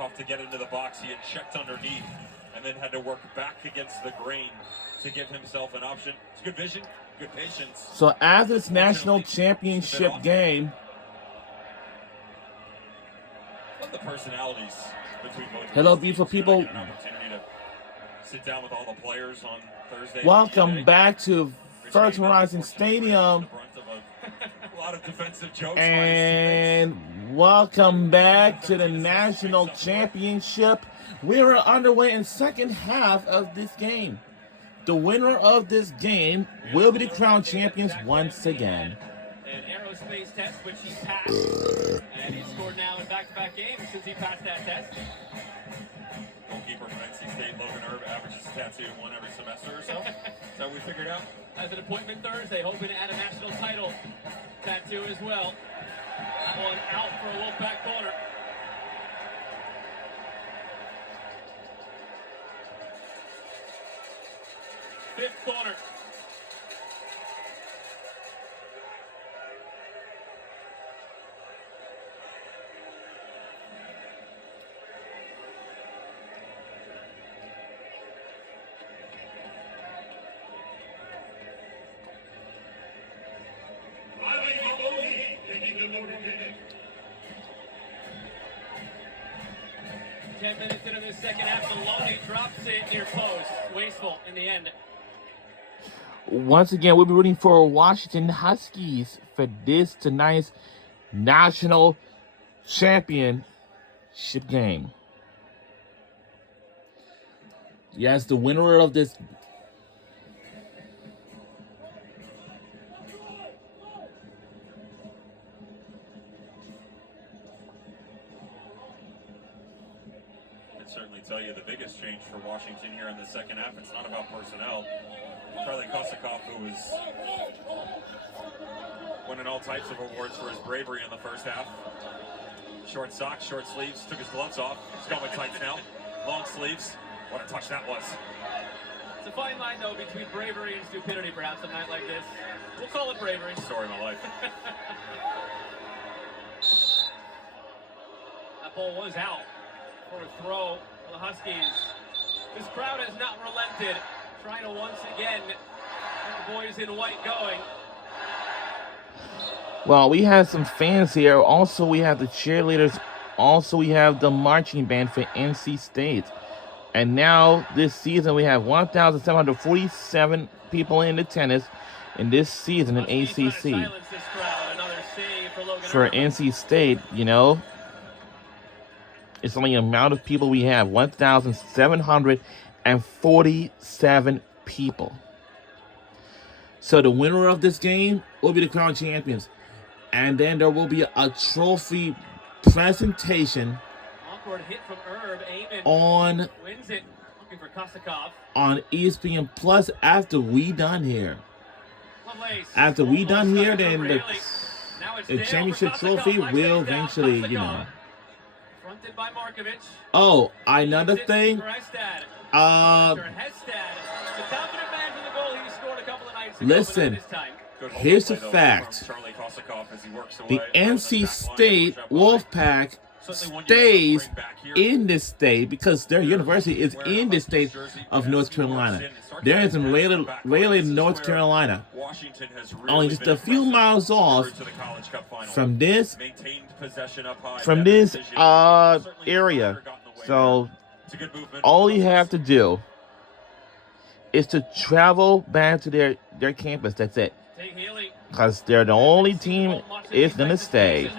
Kossakov to get into the box. He had checked underneath and then had to work back against the grain to give himself an option. It's good vision, good patience. So as this national championship game, love the personalities between both. Hello, beautiful people. An opportunity to sit down with all the players on Thursday. Welcome back to First Horizon Stadium. A lot of defensive jokes. And welcome back to the national championship. We are underway in second half of this game. The winner of this game will be the crowned champions once again. An aerospace test, which he passed, and he scored now in back-to-back games since he passed that test. Goalkeeper from NC State, Logan Erb, averages a tattoo one every semester or so. Is that what we figured out? As an appointment Thursday, hoping to add a national title tattoo as well. That one out for a Wolfpack corner. Fifth corner. Ten minutes into the second half, Maloney drops it near post. Wasteful in the end. Once again, we'll be rooting for Washington Huskies for this tonight's national championship game. Yes, the winner of this. Certainly tell you the biggest change for Washington here in the second half. It's not about personnel. Charlie Kossakov, who was winning all types of awards for his bravery in the first half. Short socks, short sleeves, took his gloves off. He's going with tights now. Long sleeves. What a touch that was. It's a fine line, though, between bravery and stupidity, perhaps, a night like this. We'll call it bravery. Story of my life. That ball was out for a throw for the Huskies. This crowd has not relented, trying to once again get the boys in white going. Well, we have some fans here. Also, we have the cheerleaders. Also, we have the marching band for NC State. And now, this season, we have 1,747 people in attendance in this season in ACC. For NC State, you know, it's only the amount of people we have, 1,747 people. So the winner of this game will be the crowned champions. And then there will be a trophy presentation Awkward hit from Erb. on wins it. Looking for Kossakov. On ESPN Plus after we done here. Lovelace. After we done here, then the Dale championship trophy will eventually, you know. Fronted by Markovic. Oh, another thing. Listen, here's the fact. The NC State Wolfpack stays in this state because their university is in the state of North Carolina. They're in Raleigh, North Carolina. Only just a few miles off from this area. So all you have to do is to travel back to their campus. That's it. Because they're the only team is going to stay.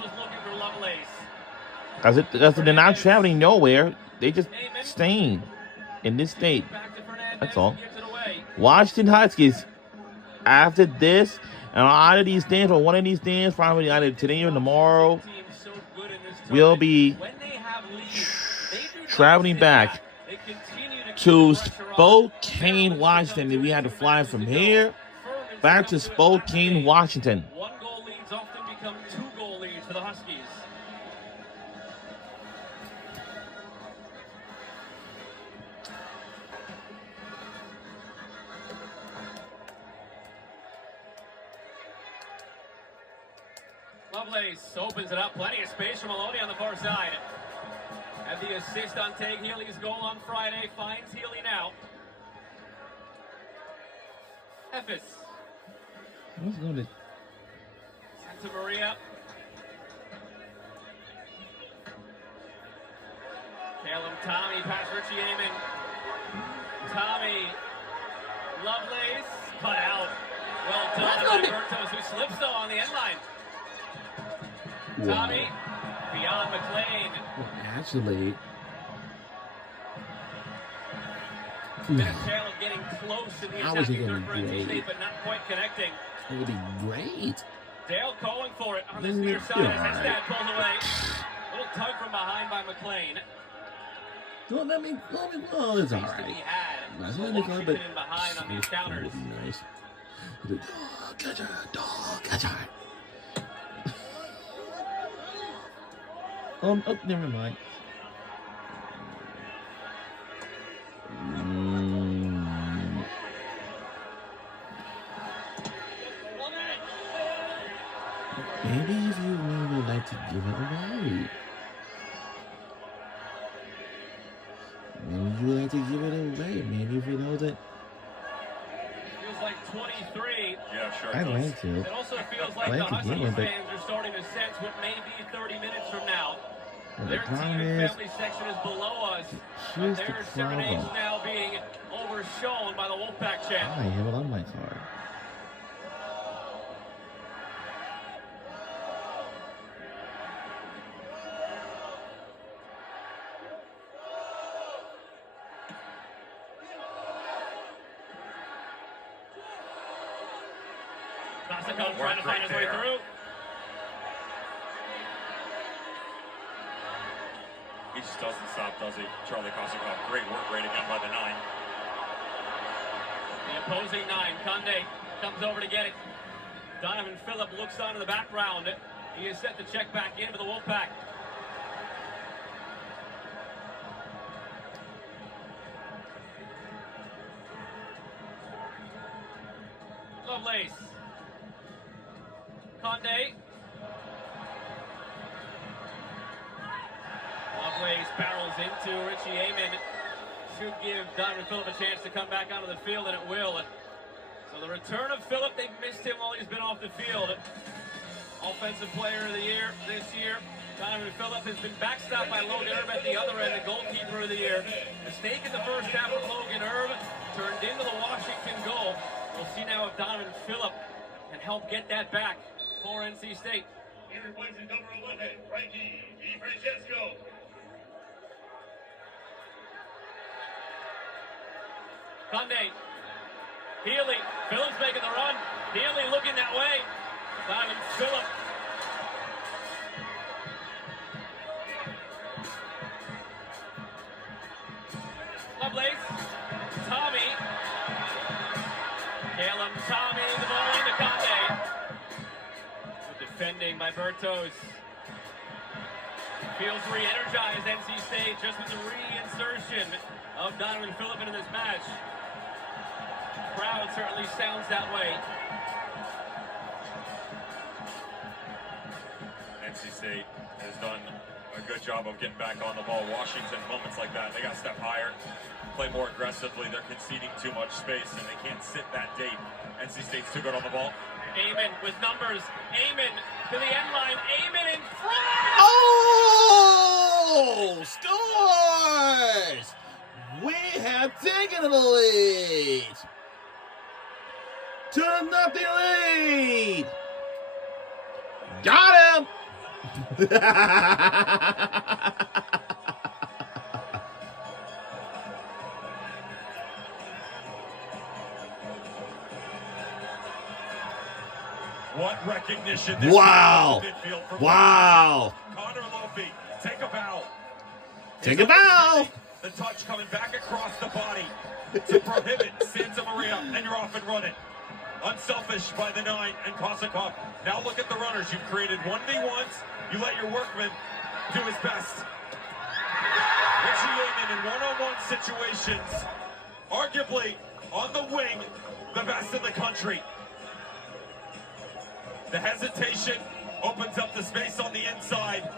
Because they're not traveling nowhere. They're just staying in this state. That's all. Washington Huskies, after this, and out of these games, or one of these games, probably either today or tomorrow, we'll be traveling back to Spokane, Washington. We had to fly from here back to Spokane, Washington. One goal leads often become 2 goal leads for the Huskies. Lovelace opens it up. Plenty of space for Maloney on the far side. As the assist on Tag Healy's goal on Friday. Finds Healy now. Ephes. What's going to... Santa Maria. Caleb Tommy past Richie Amon. Tommy. Lovelace. Cut out. Well done by Bertos, who slips though on the end line. Wow. Tommy. Beyond McLean. Well, actually... Caleb getting close in the attacking third for NC State, but not quite connecting. It would be great. Dale going for it on this near side as Hestad pulls away. Little tug from behind by McLean. Don't let me, well, it's all right. He had. Nice. Washington in behind on these counters. Nice. Oh, catcher, dog, catcher. Oh, never mind. Maybe if you would like to give it away. Maybe you would like to give it away. Maybe if you know that. Feels like 23. Yeah, sure. I'd like to. It also feels like the Huskies fans are starting to sense what may be 30 minutes from now. Their team and family section is below us. But their serenades now being overshown by the Wolfpack chant. I have it on my card. Kosokoff trying to find his way through. He just doesn't stop, does he? Charlie Kosokoff. Great work rate again by the 9. The opposing 9. Conde comes over to get it. Donovan Phillip looks on in the background. He is set to check back in for the Wolfpack. Lovelace. Conde. Lovelace barrels into Richie Amon. Should give Donovan Phillip a chance to come back onto the field, and it will. So the return of Phillip, they've missed him while he's been off the field. Offensive player of the year this year. Donovan Phillip has been backstopped by Logan Irv at the other end, the goalkeeper of the year. Mistake in the first half of Logan Irv turned into the Washington goal. We'll see now if Donovan Phillip can help get that back for NC State. He replaces number 11, Frankie DiFrancesco. Conde. Healy. Phillip's making the run. Healy looking that way. Donovan Phillip. Lovelace. Tommy. Caleb Tommy, the ball into Conde. Good defending by Bertos. Feels re-energized, NC State, just with the reinsertion of Donovan Phillip into this match. Crowd certainly sounds that way. NC State has done a good job of getting back on the ball. Washington, moments like that, they got to step higher, play more aggressively. They're conceding too much space, and they can't sit that deep. NC State's too good on the ball. Amon with numbers. Amon to the end line. Amon in front! Oh! Scores! We have taken the lead! 2-0 lead! Got him! What recognition this Wow! midfield from Wow! Connor Lofi, take a bow. Take a bow! The touch coming back across the body to prohibit Santa Maria, and you're off and running. Unselfish by the 9 and Kosokoff. Now look at the runners. You've created 1v1s. You let your workman do his best. Richie Amon in one-on-one situations, arguably on the wing, the best in the country. The hesitation opens up the space on the inside,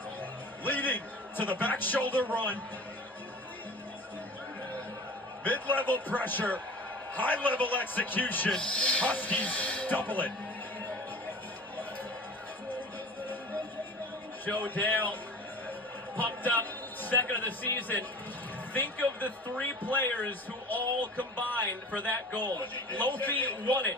leading to the back shoulder run. Mid-level pressure, high-level execution. Huskies double it. Joe Dale pumped up, second of the season. Think of the three players who all combined for that goal. Lofi won it.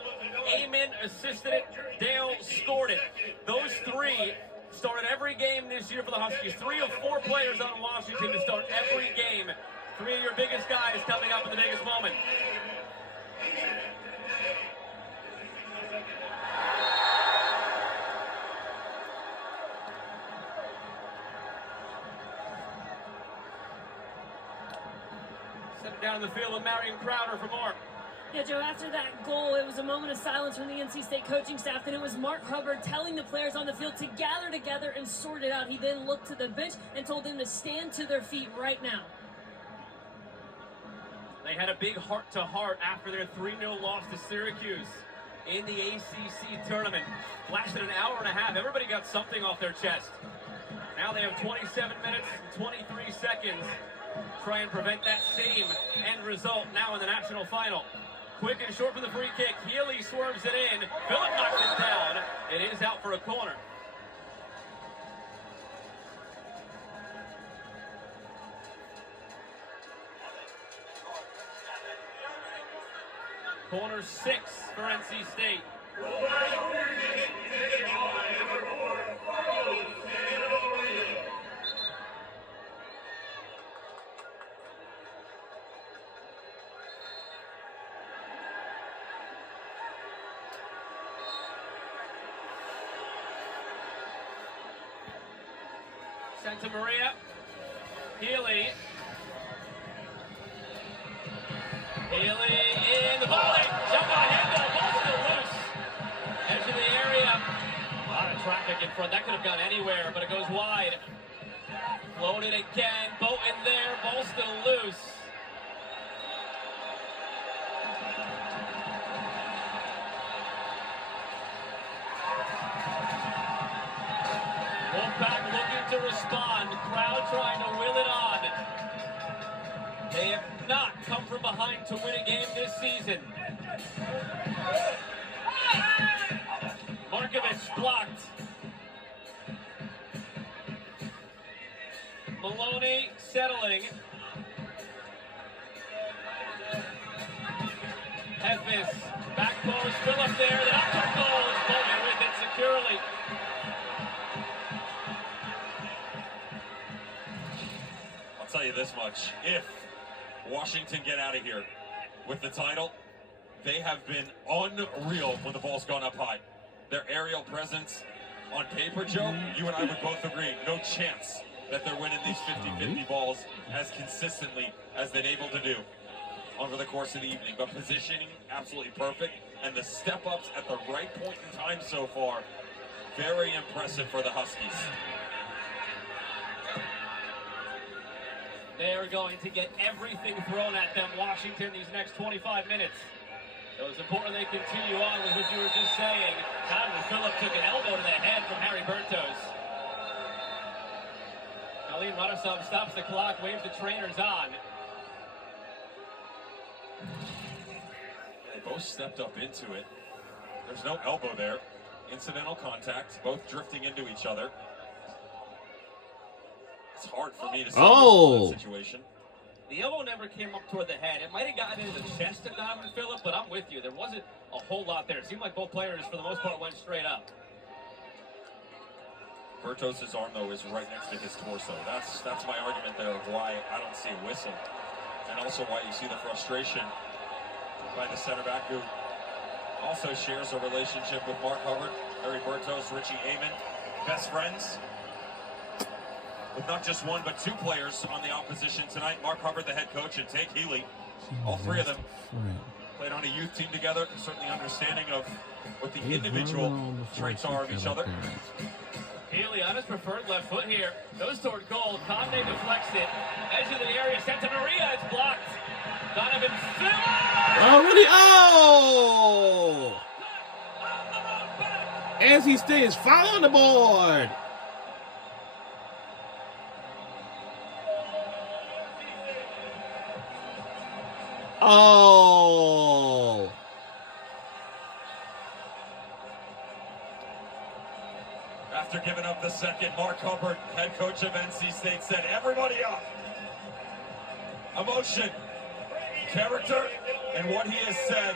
Amen assisted it. Dale scored it. Those three started every game this year for the Huskies. 3 of 4 players on Washington to start every game. 3 of your biggest guys coming up in the biggest moment. Send it down the field with Marion Crowder for more. Yeah, Joe, after that goal, it was a moment of silence from the NC State coaching staff. Then it was Mark Hubbard telling the players on the field to gather together and sort it out. He then looked to the bench and told them to stand to their feet right now. They had a big heart-to-heart after their 3-0 loss to Syracuse in the ACC tournament. Lasted an hour and a half. Everybody got something off their chest. Now they have 27 minutes and 23 seconds to try and prevent that same end result now in the national final. Quick and short for the free kick. Healy swerves it in. Phillip knocks it down. It is out for a corner. Corner 6 for NC State. Santa Maria. Healy. Healy in the volley. Jump on handball. Ball still loose. Edge of the area. A lot of traffic in front. That could have gone anywhere, but it goes wide. Floated again. Boat in there. Ball still loose. Wolfpack looking to respond. Crowd trying to will it on. They have not come from behind to win a game this season. Markovich blocked. Maloney settling. Hefis, back post, Phillip there. The upper goal is Bowman with it securely. I'll tell you this much. If Washington get out of here with the title, they have been unreal when the ball's gone up high. Their aerial presence on paper, Joe, you and I would both agree, no chance that they're winning these 50-50 balls as consistently as they're able to do over the course of the evening. But positioning, absolutely perfect. And the step-ups at the right point in time so far, very impressive for the Huskies. They're going to get everything thrown at them, Washington, these next 25 minutes. So it's important they continue on with what you were just saying. Donovan Phillip took an elbow to the head from Harry Bertos. Aline Radosov stops the clock, waves the trainers on. They both stepped up into it. There's no elbow there. Incidental contact, both drifting into each other. It's hard for me to see this situation. The elbow never came up toward the head. It might have gotten into the chest of Donovan Phillip, but I'm with you. There wasn't a whole lot there. It seemed like both players, for the most part, went straight up. Bertos' arm, though, is right next to his torso. That's my argument there of why I don't see a whistle. And also why you see the frustration by the center back, who also shares a relationship with Mark Hubbard, Harry Bertos, Richie Amen, best friends. With not just one, but 2 players on the opposition tonight. Mark Hubbard, the head coach, and Tate Healy. All 3 of them played on a youth team together, certainly understanding of what the individual traits are of each other. Healy on his preferred left foot here. Goes toward goal. Conde deflects it. Edge of the area. Santa Maria, it's blocked. Donovan Phillip! Oh, really? Oh! NC State is foul on the board. Oh. After giving up the second, Mark Hubbard, head coach of NC State, said, everybody up. Emotion, character, and what he has said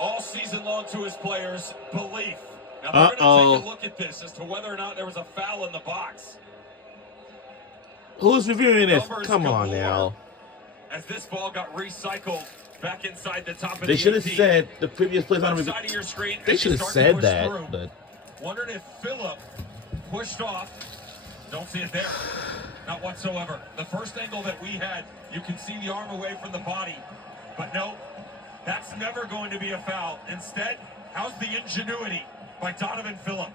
all season long to his players, belief. Now they're going to take a look at this as to whether or not there was a foul in the box. Who's reviewing this? Numbers Come on galore now. As this ball got recycled back inside the top of They the should have 18. said the previous plays on Left side of your screen They as should you have start to said push that, through. but Wondered if Phillip pushed off. Don't see it there. Not whatsoever. The first angle that we had, you can see the arm away from the body. But no, that's never going to be a foul. Instead, how's the ingenuity by Donovan Phillip?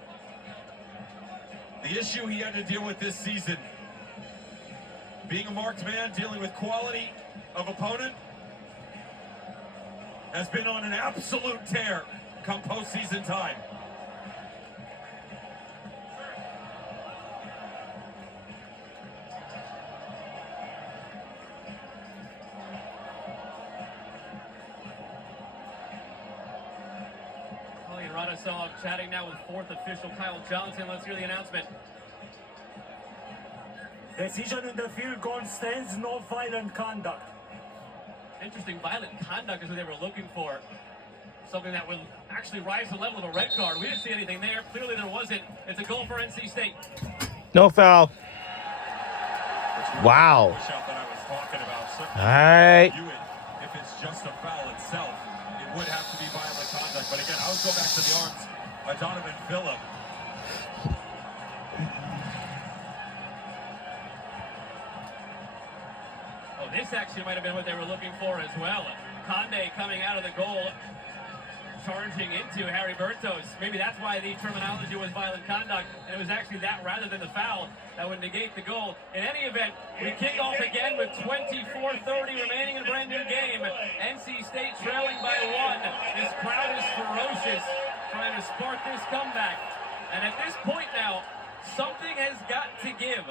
The issue he had to deal with this season, being a marked man, dealing with quality of opponent, has been on an absolute tear come postseason time. Radosov chatting now with fourth official Kyle Johnson. Let's hear the announcement. Decision in the field goal stands, no violent conduct. Interesting, violent conduct is what they were looking for. Something that will actually rise to the level of a red card. We didn't see anything there. Clearly there wasn't. It's a goal for NC State. no foul. Wow. All right. If it's just a foul itself, it would have to be violent conduct. But again, I would go back to the arms by Donovan Phillip. Oh, this actually might have been what they were looking for as well. Conde coming out of the goal, charging into Harry Bertos. Maybe that's why the terminology was violent conduct, and it was actually that rather than the foul that would negate the goal. In any event, we kick off again with 24:30 remaining in a brand new game. NC State trailing by 1. This crowd is ferocious, trying to spark this comeback. And at this point now, something has got to give.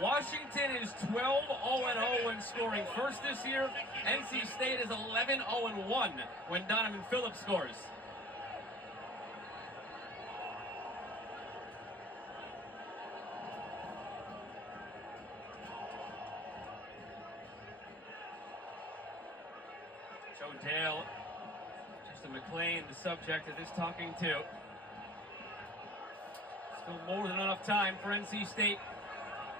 Washington is 12-0-0 when scoring first this year. NC State is 11-0-1 when Donovan Phillip scores. Joe Dale, Justin McLean, the subject of this talking to. Still more than enough time for NC State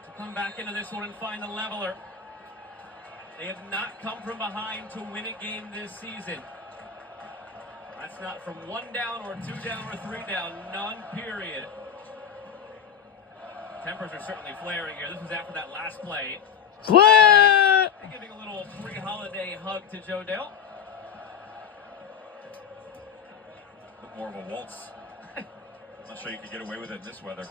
to come back into this one and find the leveler. They have not come from behind to win a game this season. That's not from 1 down or 2 down or 3 down, none, period. Tempers are certainly flaring here. This was after that last play. What? They're giving a little pre-holiday hug to Joe Dale. Look more of a waltz. Not sure you could get away with it in this weather.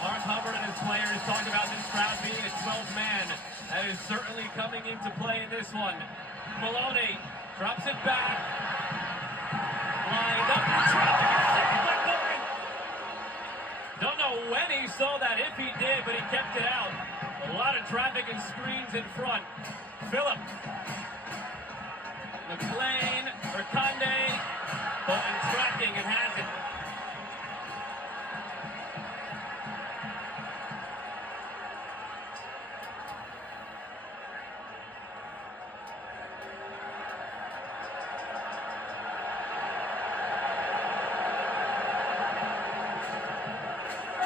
Mark Hubbard and his players talk about this crowd being a 12th man. That is certainly coming into play in this one. Maloney drops it back. Lined up in traffic and saved by Bowen. Don't know when he saw that, if he did, but he kept it out. A lot of traffic and screens in front. Phillip. McLean, Conde. Bowen tracking and has it.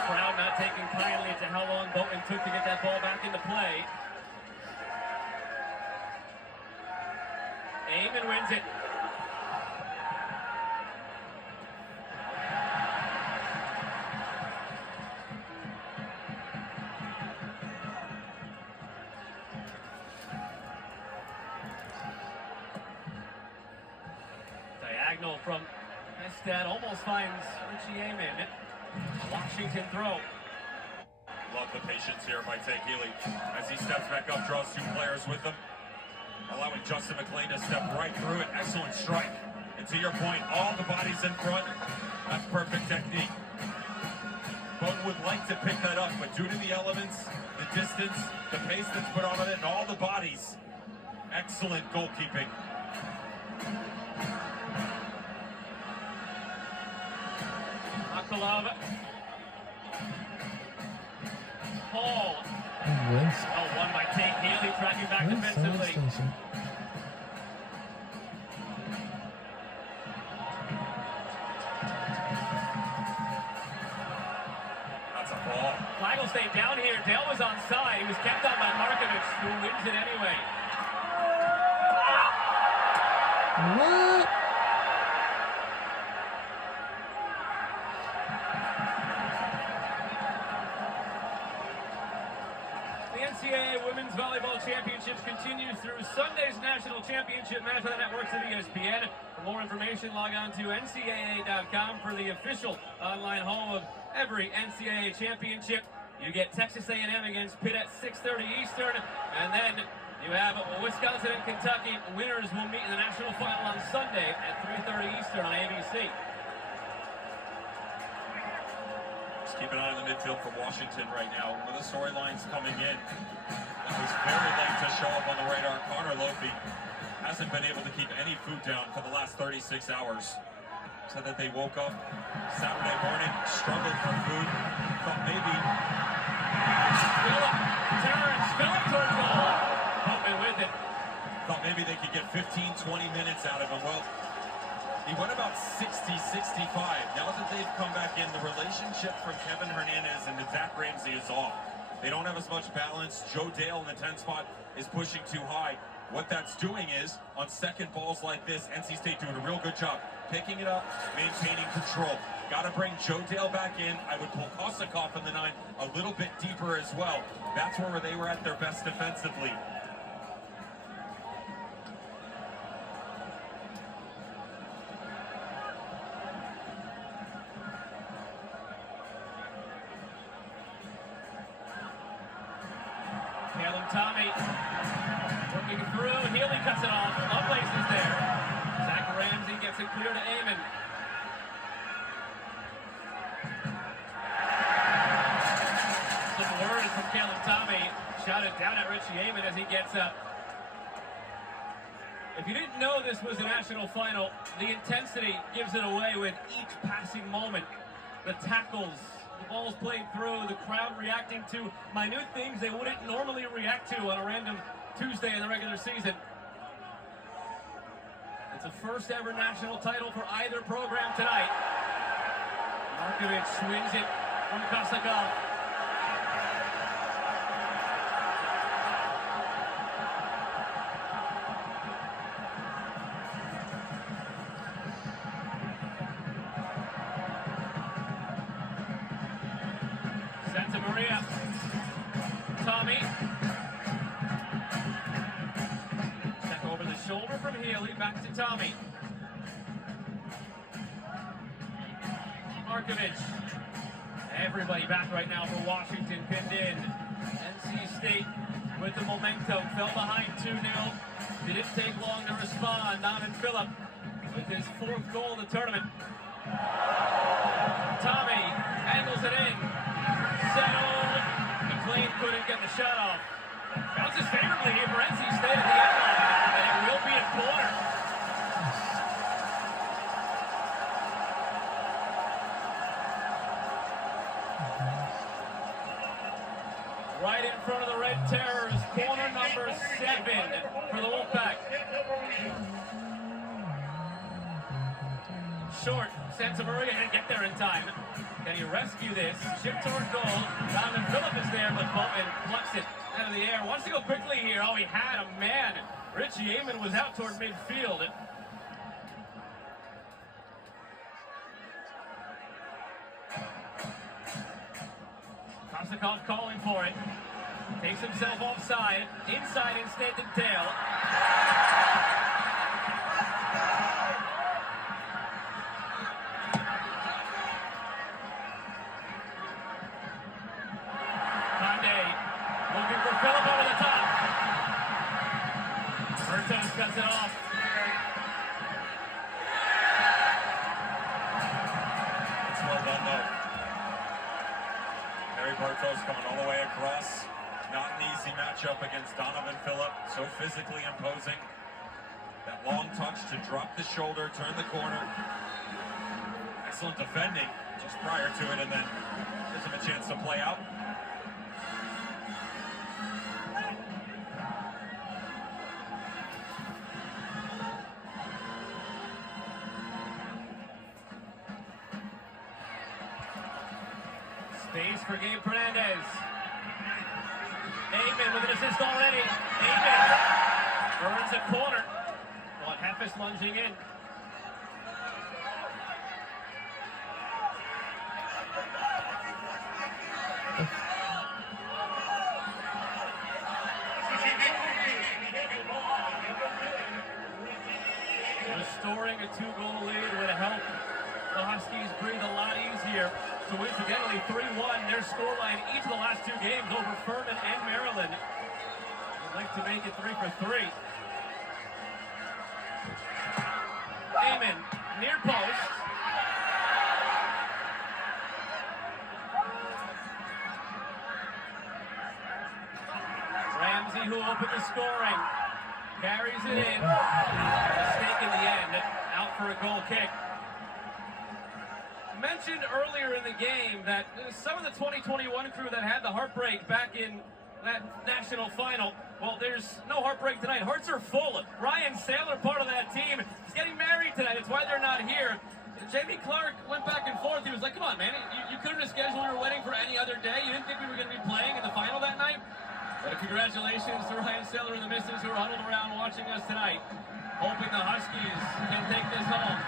Crowd not taking kindly to how long Bowen took to get that ball back into play. Amon wins it. Diagonal from Estad almost finds Richie Amon. Washington throw. Love the patience here by Tate Healy. As he steps back up, draws two players with him, allowing Justin McLean to step right through it. Excellent strike. And to your point, all the bodies in front. That's perfect technique. Bone would like to pick that up, but due to the elements, the distance, the pace that's put on it, and all the bodies, excellent goalkeeping. Akolov. Paul. Wins. Oh, one by Tate Healy, tracking back defensively. That's a ball. Flag will stay down here. Dale was onside. He was kept on by Markovic, who wins it anyway. What? The NCAA Women's Volleyball Championships continues through Sunday's National Championship match on the networks of ESPN. For more information, log on to ncaa.com for the official online home of every NCAA championship. You get Texas A&M against Pitt at 6:30 Eastern, and then you have Wisconsin and Kentucky. Winners will meet in the national final on Sunday at 3:30 Eastern on ABC. Just keep an eye on the midfield for Washington right now. One of the storylines coming in that was very late to show up on the radar. Connor Lofi hasn't been able to keep any food down for the last 36 hours. Said that they woke up Saturday morning, struggled for food, thought maybe Phillip turns, Phillip towards goal. Open with it. thought maybe they could get 15-20 minutes out of him. Well, he went about 60-65. Now that they've come back in, the relationship from Kevin Hernandez and Zach Ramsey is off. They don't have as much balance. Joe Dale in the 10 spot is pushing too high. What that's doing is, on second balls like this, NC State doing a real good job picking it up, maintaining control. Got to bring Joe Dale back in. I would pull Kosakoff in the 9 a little bit deeper as well. That's where they were at their best defensively. Caleb Tommy working through. Healy cuts it off. Lovelace is there. Zach Ramsey gets it clear to Amon. Some words from Caleb Tommy. Shouted down at Richie Amon as he gets up. If you didn't know this was a national final, the intensity gives it away with each passing moment. The tackles, the balls played through, the crowd reacting to minute things they wouldn't normally react to on a random Tuesday in the regular season. It's a first ever national title for either program tonight. Markovic swings it from Kosakoff. Santa Maria. Tommy. Check over the shoulder from Healy, back to Tommy. Markovic. Everybody back right now for Washington, pinned in. NC State with the momentum, fell behind 2-0. Didn't take long to respond. Donovan Phillip with his 4th goal of the tournament. Tommy angles it in. Settled. McLean couldn't get the shot off. Bounces favorably here for NC State at the end line, and it will be a corner. Right in front of the Red Terrors, corner number 7 for the Wolfpack. Short, Santa Maria didn't get there in time. Can he rescue this? Chip toward goal. Donovan Phillip is there, but Bowman plucks it out of the air. Wants to go quickly here. Oh, he had a man. Richie Amon was out toward midfield. Kosakoff calling for it. Takes himself offside. Inside instead to Dale. Phillip over the top. Bertos cuts it off. It's well done, though. Harry Bertos coming all the way across. Not an easy matchup against Donovan Phillip. So physically imposing. That long touch to drop the shoulder, turn the corner. Excellent defending just prior to it, and then gives him a chance to play out. Space for Gabe Fernandez. Amen with an assist already. Amen earns a corner. Well, Heffes lunging in. Restoring a 2-goal lead would help the Huskies breathe a lot easier. Coincidentally, 3-1, their scoreline each of the last 2 games over Furman and Maryland. They'd like to make it 3 for 3. Amen, near post. Ramsey, who opened the scoring, carries it in. Mistake in the end, out for a goal kick. Mentioned earlier in the game that some of the 2021 crew that had the heartbreak back in that national final, well, there's no heartbreak tonight. Hearts are full. Ryan Saylor, part of that team, is getting married tonight. That's why they're not here. Jamie Clark went back and forth. He was like, come on, man, you couldn't have scheduled your wedding for any other day. You didn't think we were going to be playing in the final that night? But congratulations to Ryan Saylor and the missus who are huddled around watching us tonight, hoping the Huskies can take this home.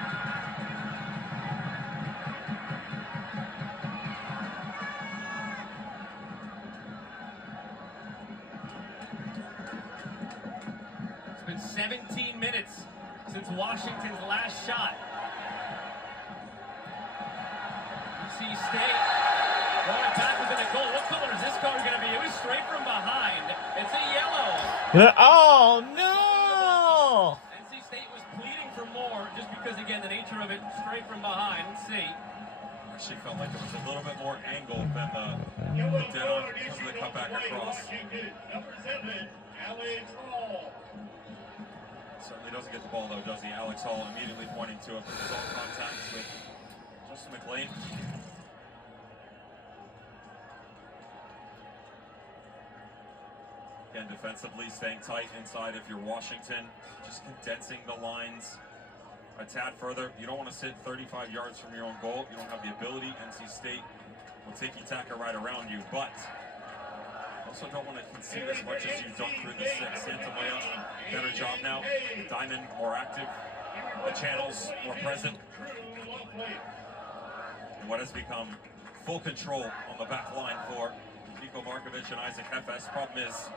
It's been 17 minutes since Washington's last shot. NC State going back within a goal. What color is this card going to be? It was straight from behind. It's a yellow. Oh, no! NC State was pleading for more just because, again, the nature of it, straight from behind. Let's see. Actually felt like it was a little bit more angled than the dead on because of the cutback across. Number 7, Alex Hall. Certainly doesn't get the ball, though, does he? Alex Hall immediately pointing to it. His own contact with Justin McLean. Again, defensively, staying tight inside if you're Washington. Just condensing the lines a tad further. You don't want to sit 35 yards from your own goal. You don't have the ability. NC State will tiki-taka right around you, but also don't want to concede as much as you've done through the 6. Santa Maria, better job now. Diamond, more active. The channels, more present. And what has become full control on the back line for Niko Markovic and Isaac Heffes. Problem is,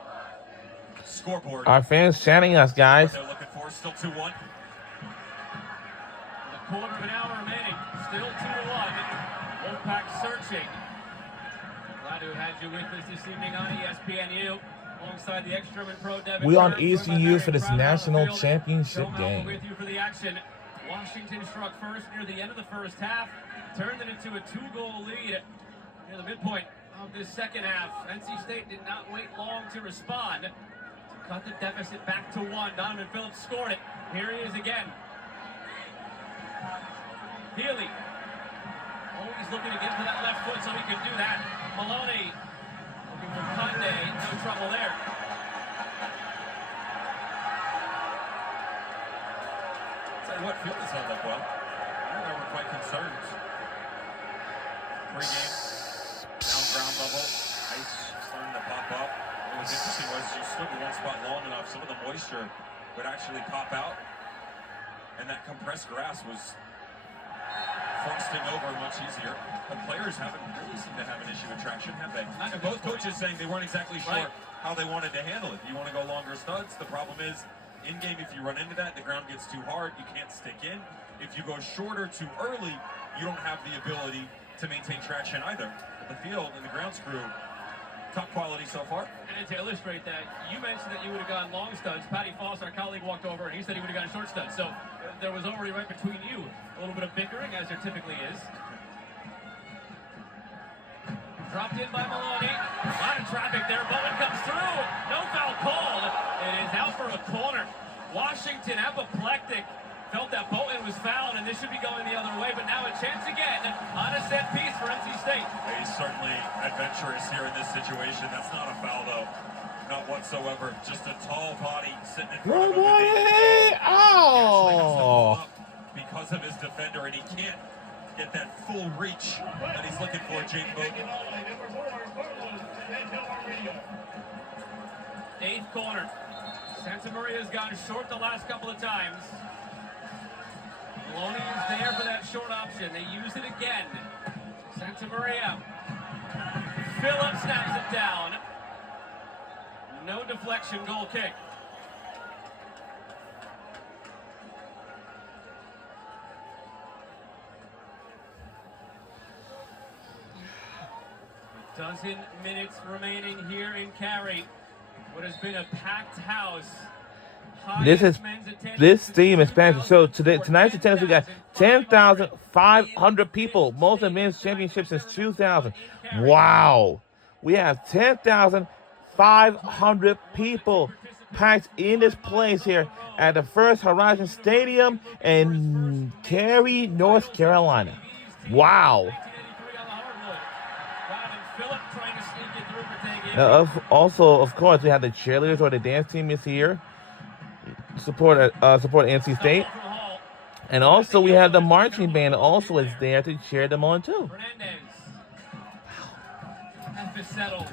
scoreboard. Our fans chanting us, guys. What they're looking for, still 2-1. A quarter of an hour remaining. Still 2-1. Wolfpack searching. Glad to have had you with us this evening on ESPNU. Alongside the ex-German pro Devin We on Burns, ESPNU for this Crowder on the national field. championship Joe Malcolm game. with you for the action. Washington struck first near the end of the first half. Turned it into a 2-goal lead near the midpoint of this second half. NC State did not wait long to respond. To cut the deficit back to 1. Donovan Phillips scored it. Here he is again. Healy. Always looking to get to that left foot so he can do that. Maloney looking for Conde. No trouble there. Tell you what, field has held up well. I think we're quite concerned. Pre-game, down ground level, ice starting to pop up. What was interesting was you stood in one spot long enough, some of the moisture would actually pop out, and that compressed grass was frosting over much easier. The players haven't really seemed to have an issue with traction, have they? And both coaches saying they weren't exactly sure how they wanted to handle it. You want to go longer studs? The problem is, in-game, if you run into that, the ground gets too hard, you can't stick in. If you go shorter too early, you don't have the ability to maintain traction either. But the field and the grounds crew top quality so far. And to illustrate that, you mentioned that you would have gone long studs. Patty Foss, our colleague, walked over and he said he would have gone short studs. So there was already right between you a little bit of bickering, as there typically is. Dropped in by Maloney. A lot of traffic there. Bowen comes through. No foul called. It is out for a corner. Washington, apoplectic, felt that Bowen was fouled, and this should be going the other way. But now a chance again on a set piece for NC State. He's certainly adventurous here in this situation. That's not a foul, though. Not whatsoever. Just a tall body sitting in front of him. Hey, oh! Because of his defender, and he can't get that full reach that he's looking for, Jake Bowden. Eighth corner. Santa Maria's gone short the last couple of times. Maloney is there for that short option. They use it again. Santa Maria. Phillips snaps it down. No deflection, goal kick. A dozen minutes remaining here in Cary. What has been a packed house. This stadium expansion. So tonight's attendance, we got 10,500 people, most of men's championship since 2000. Wow, we have 10,500 people packed in this place here at the First Horizon Stadium in Cary, North Carolina. Wow. Also, of course, we have the cheerleaders or the dance team is here. Support NC State. And also we have the marching band also is there to cheer them on too. Memphis settles.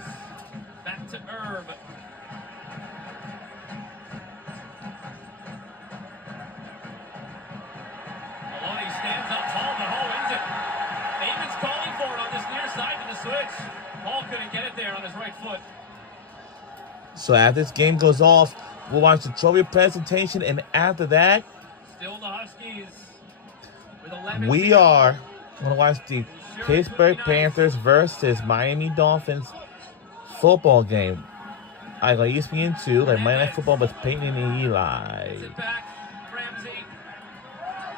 Back to Herb. Maloney stands up tall, but Hall wins it. Amon's calling for it on this near side to the switch. Hall couldn't get it there on his right foot. So after this game goes off, we'll watch the trophy presentation, and after that, still the Huskies with 11. We are going to watch the Pittsburgh Panthers versus Miami Dolphins football game. I got ESPN2, like Monday Night Football with Peyton and Eli.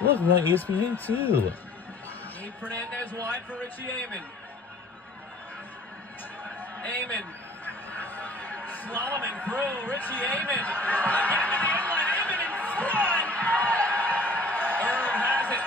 Look, we're on ESPN2. Gabe Fernandez wide for Richie Amon. Amon slaloming through. Richie Amon again to the end line. Amon in front. Herb has it.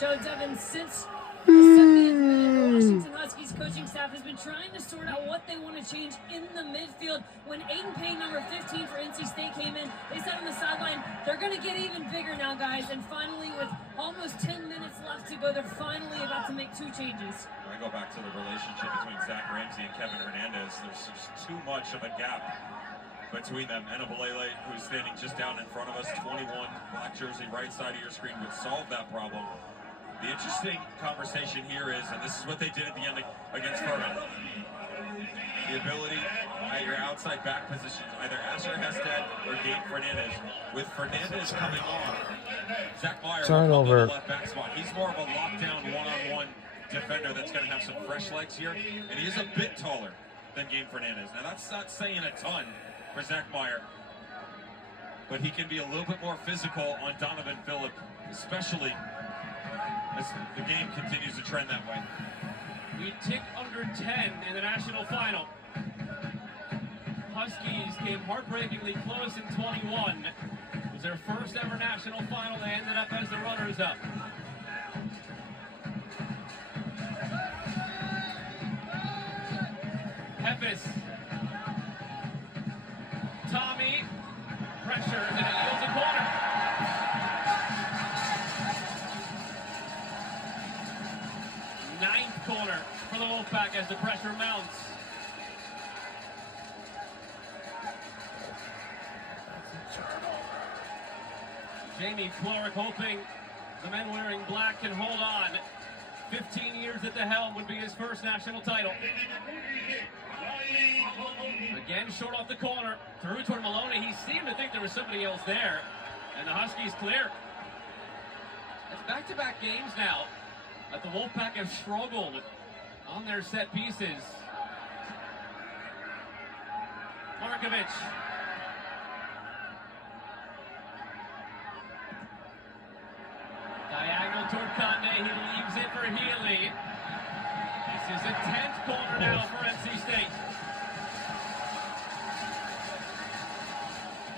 Joe Devin, since the 70th minute, the Washington Huskies coaching staff has been trying to sort out what they want to change in the midfield. When Aiden Payne, number 15 for NC State, came in, they said on the sideline, they're going to get even bigger now, guys. And finally, with almost 10 minutes left to go, they're finally about to make two changes. I go back to the relationship between Zach Ramsey and Kevin Hernandez. There's just too much of a gap between them. Enabalele, who's standing just down in front of us, 21, black jersey, right side of your screen, would solve that problem. The interesting conversation here is, and this is what they did at the end against Furman, the ability at your outside back positions, either Asher Hested or Gabe Fernandez. With Fernandez coming on, Zach Meyer turnover. will the left back spot. He's more of a lockdown one-on-one defender that's going to have some fresh legs here, and he is a bit taller than Gabe Fernandez. Now that's not saying a ton for Zach Meyer, but he can be a little bit more physical on Donovan Phillip, especially as the game continues to trend that way. We tick under 10 in the national final. Huskies came heartbreakingly close in 21. It was their first ever national final. They ended up as the runners-up. Pepis. Tommy. Pressure, and it yields a corner. Ninth corner for the Wolfpack as the pressure mounts. Jamie Floric hoping the men wearing black can hold on. 15 years at the helm would be his first national title. Again, short off the corner. Through toward Maloney. He seemed to think there was somebody else there. And the Huskies clear. It's back-to-back games now that the Wolfpack have struggled on their set pieces. Markovic. Diagonal toward Conde. He leaves it for Healy. This is a 10th corner now for NC State.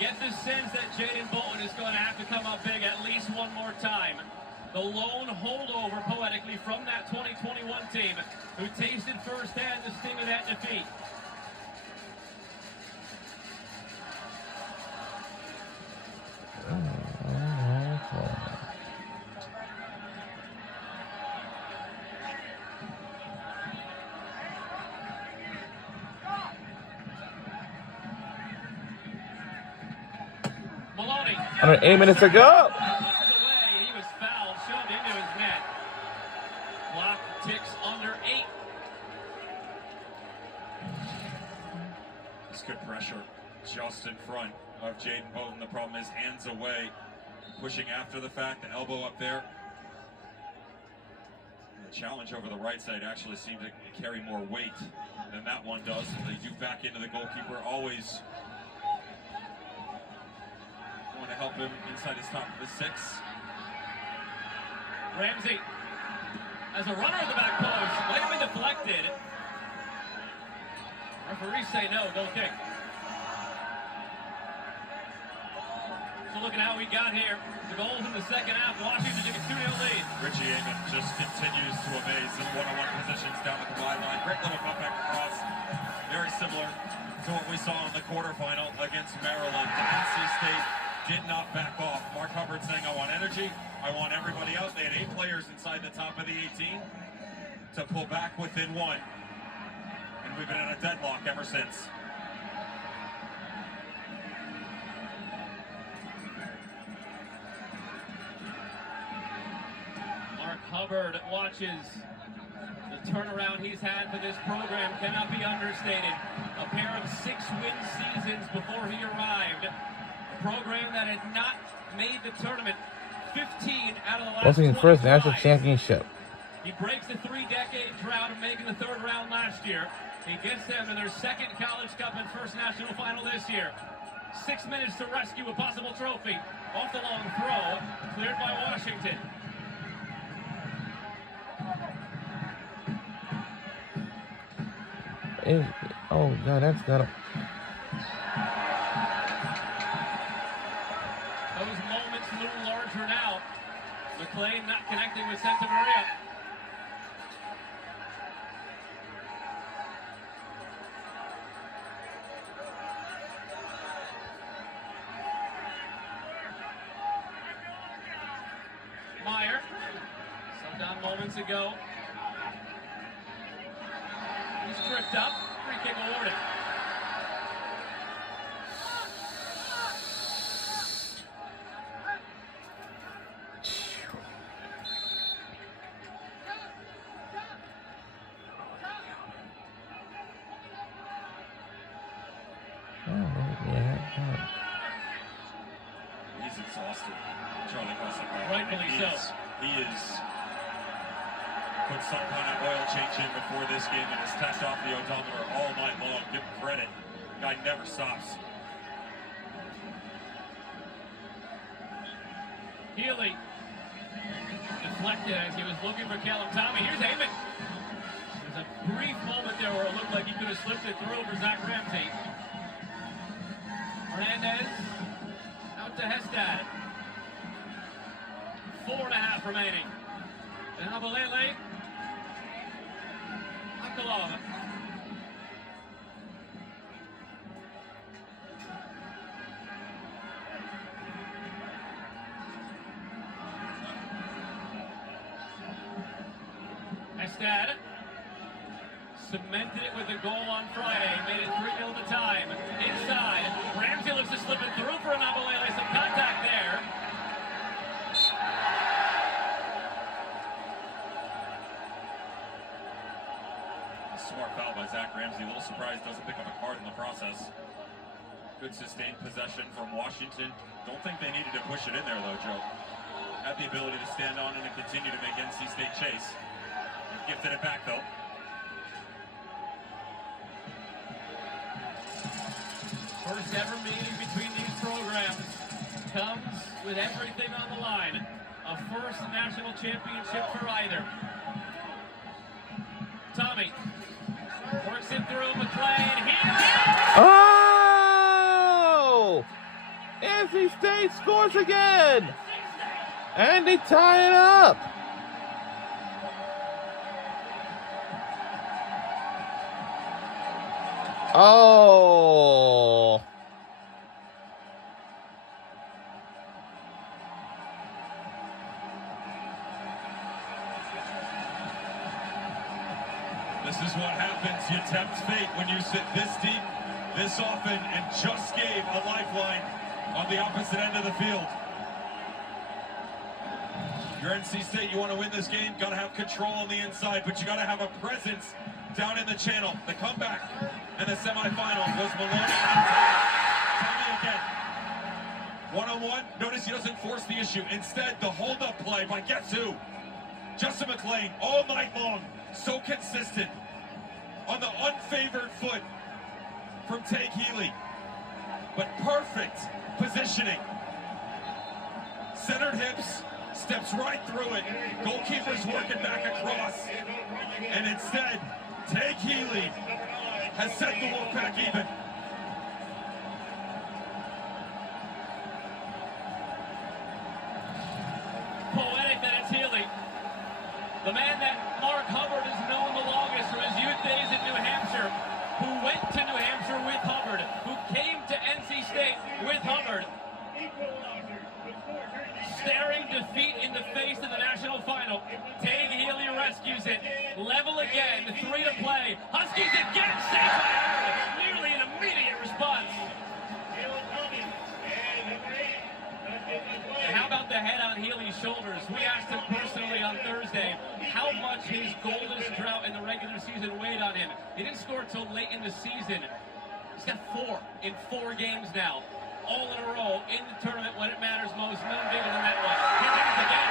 Get the sense that Jaden Bolton is going to have to come up big at least one more time. The lone holdover, poetically, from that 2021 team who tasted firsthand the sting of that defeat. Maloney. Under 8 minutes to go. He was fouled, shoved into his net. Clock ticks under 8. It's good pressure just in front of Jaden Bolton. The problem is hands away, pushing after the fact, the elbow up there. The challenge over the right side actually seemed to carry more weight than that one does. They do back into the goalkeeper, always want to help him inside his top of the 6. Ramsey as a runner at the back post, might have been deflected. Referees say no, don't kick. So looking how we got here. The goals in the second half. Washington took a 2-0 lead. Richie Amon just continues to amaze in one-on-one positions down at the wide line. Great little cutback across. Very similar to what we saw in the quarterfinal against Maryland. NC State did not back off. Mark Hubbard saying, I want energy. I want everybody out. They had 8 players inside the top of the 18 to pull back within 1. And we've been in a deadlock ever since. Mark Hubbard watches. The turnaround he's had for this program cannot be understated. A pair of 6-win seasons before he arrived. A program that had not made the tournament 15 out of the last Washington's 20 first national tries. championship. He breaks the 3-decade drought of making the 3rd round last year. He gets them in their 2nd College Cup and 1st national final this year. 6 minutes to rescue a possible trophy. Off the long throw, cleared by Washington. Oh, God, that's got to... Those moments a little larger now. McLean not connecting with Santa Maria. Meyer, some down moments ago. He's tripped up. Free kick awarded. He's exhausted. Charlie Kosikov. Rightfully so. He is put some kind of oil change in before this game and has tapped off the odometer all night long. Give him credit. Guy never stops. Healy deflected as he was looking for Callum Tommy. Here's Amon. There's a brief moment there where it looked like he could have slipped it through for Zach Ramsey. Hernandez out to Hestad. 4.5 remaining. And Abalele. Akalova. Hestad cemented it with a goal on Friday. Made it 3-0 at the time. Inside. Ramsey looks to slip it through for an Abalele. Some contact there. Smart foul by Zach Ramsey. A little surprised doesn't pick Good sustained possession from Washington. Don't think they needed to push it in there, though, Joe. Had the ability to stand on it and continue to make NC State chase. Gifted it back, though. First ever meeting between these programs comes with everything on the line. A first national championship for either. Tommy works it through McLean. Oh! NC State scores again! And they tie it up! Oh! This is what happens. You tempt fate when you sit this deep, this often, and just gave a lifeline on the opposite end of the field. You're NC State, you want to win this game, got to have control on the inside, but you got to have a presence down in the channel. The comeback and the semifinal was Maloney and Tommy again. One-on-one, notice he doesn't force the issue. Instead, the hold-up play by guess who? Justin McLean, all night long, so consistent. On the unfavored foot from Tate Healy. But perfect positioning. Centered hips, steps right through it. Goalkeeper's working back across. And instead, Tate Healy has set the Wolfpack even. Poetic that it's Healy. The man that Mark Hubbard has known the longest from his youth days in New Hampshire, who went to New Hampshire with Hubbard, who came to NC State with Hubbard. Staring defeat in the face in the national final. Tate Healy rescues it. Level again, 3 to play. Huskies again, saved by Hubbard. Nearly an immediate response. And how about the head on Healy's shoulders? We asked him personally on Thursday how much his goalless drought in the regular season weighed on him. He didn't score till late in the season. He's got 4 in 4 games now. All in a row in the tournament when it matters most. None bigger than that one. Here it is again.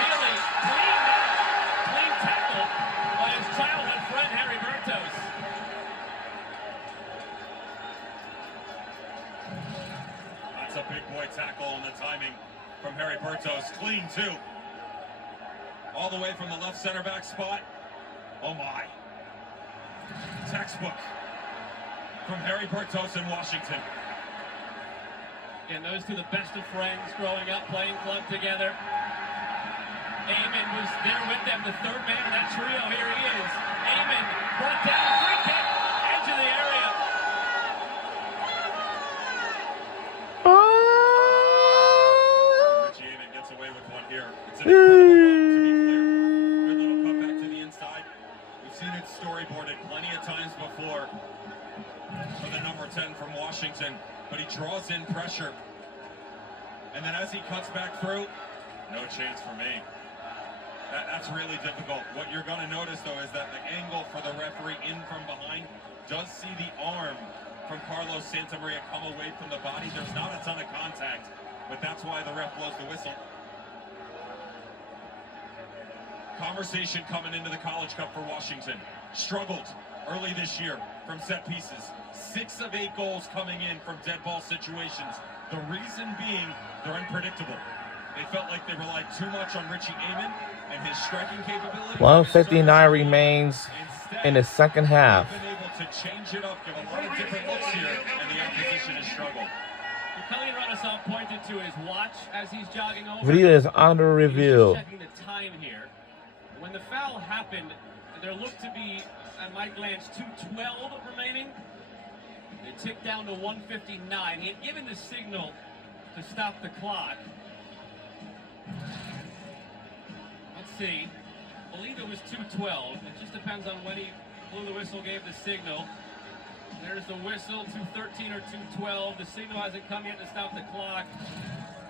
Healy, clean tackle by his childhood friend Harry Bertos. That's a big boy tackle on the timing from Harry Bertos. Clean too. All the way from the left center back spot. Oh my. Textbook from Harry Bertos in Washington. And those two, the best of friends growing up, playing club together. Eamon was there with them, the third man of that trio. Here he is. Eamon brought down, free kick, edge of the area. Richie Eamon gets away with one here. It's an incredible run, to be clear. Good little cutback to the inside. We've seen it storyboarded plenty of times before for the number 10 from Washington. But he draws in pressure. And then as he cuts back through, no chance for me. That's really difficult. What you're going to notice, though, is that the angle for the referee in from behind does see the arm from Carlos Santamaria come away from the body. There's not a ton of contact, but that's why the ref blows the whistle. Conversation coming into the College Cup for Washington. Struggled early this year from set pieces. 6 of 8 goals coming in from dead ball situations. The reason being, they're unpredictable. They felt like they relied too much on Richie Eamon and his striking capability. 1:59 remains in the second half. They've been able to change it up, give a lot of different looks here, and the opposition has struggled. Kelly Runnison pointed to his watch as he's jogging over. Video is under He's review. just checking the time here. When the foul happened, there looked to be, at my glance, 2:12 remaining. It ticked down to 1:59. He had given the signal to stop the clock. Let's see. I believe it was 2:12. It just depends on when he blew the whistle, gave the signal. There's the whistle, 2:13 or 2:12. The signal hasn't come yet to stop the clock.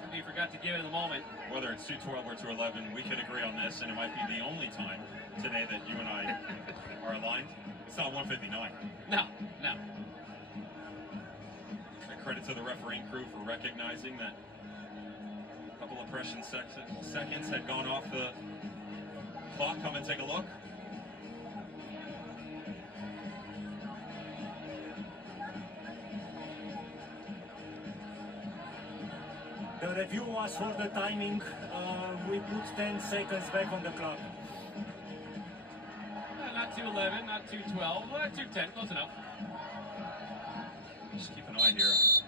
Maybe he forgot to give it in the moment. Whether it's 2:12 or 2:11, we could agree on this, and it might be the only time today that you and I are aligned. It's not 1:59. No, no. The credit to the refereeing crew for recognizing that a couple of precious seconds had gone off the clock. Come and take a look. The review was for the timing. We put 10 seconds back on the clock. Not 2:11, not 2:12, 2:10, close enough. Just keep an eye here. There's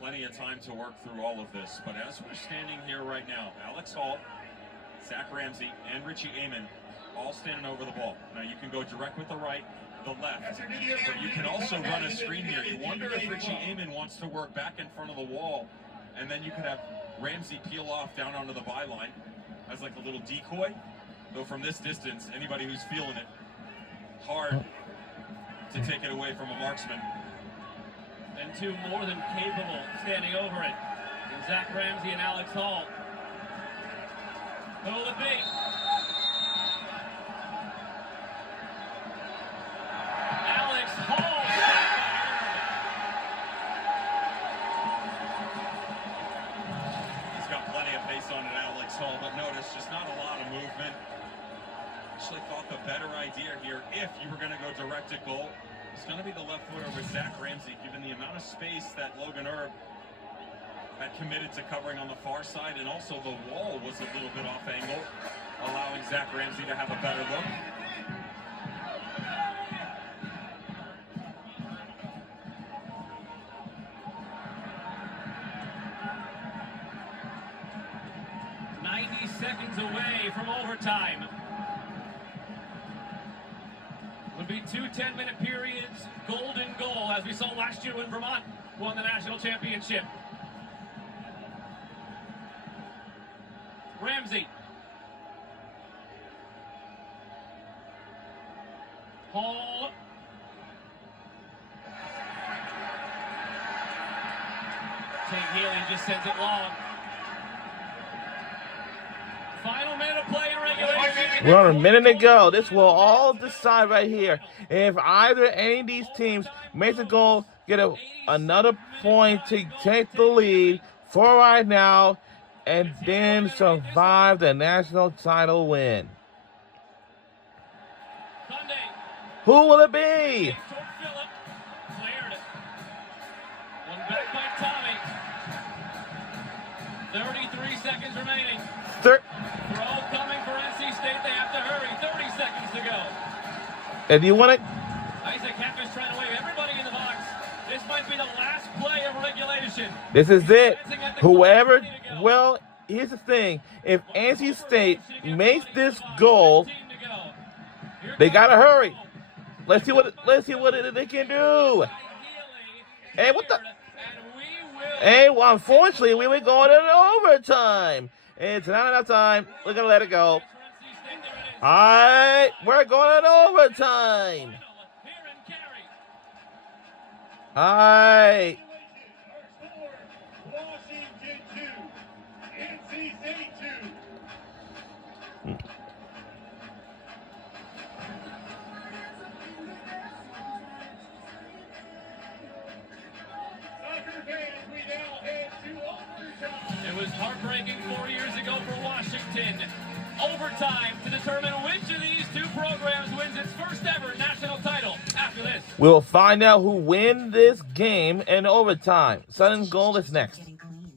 plenty of time to work through all of this. But as we're standing here right now, Alex Hall, Zach Ramsey, and Richie Amen all standing over the ball. Now you can go direct with the right, the left, but you can also run a screen here. You wonder if Richie Amen wants to work back in front of the wall, and then you could have Ramsey peel off down onto the byline as like a little decoy. Though from this distance, anybody who's feeling it, hard to take it away from a marksman. And two more than capable standing over it. And Zach Ramsey and Alex Hall. Who will it be? Alex Hall! He's got plenty of pace on it, Alex Hall, but notice just not a lot of movement. Actually thought the better idea here, if you were going to go direct at goal, it's going to be the left footer with Zach Ramsey, given the amount of space that Logan Erb had committed to covering on the far side, and also the wall was a little bit off angle, allowing Zach Ramsey to have a better look. Seconds away from overtime. Would be 2 10-minute periods, golden goal, as we saw last year when Vermont won the national championship. Ramsey. Hall. Tate Healy just sends it long. Final minute of play in regulation. We're on a minute to go. This will all decide right here. If either any of these teams makes a goal, get another point to take the lead for right now, and then survive the national title win. Sunday. Who will it be? Toward Phillip. Cleared it. One back by Tommy. 33 seconds remaining. Throw coming for NC State. They have to hurry. 30 seconds to go. And you want it? Isaac Hepner's trying to wave everybody in the box. This might be the last play of regulation. This is it. Whoever, well, here's the thing. If NC State makes this goal, they gotta hurry. Let's see what they can do. Hey, what the? Hey, well, unfortunately, we were going in overtime. It's not enough time. We're going to let it go. All right, we're going in overtime. All right. Washington 2, NC State 2. Soccer fans, we now head to overtime. It was heartbreaking 4 years ago for Washington. Overtime to determine which of these two programs wins its first ever national title. After this, We'll find out who wins this game in overtime. Sudden goal is next. Getting close.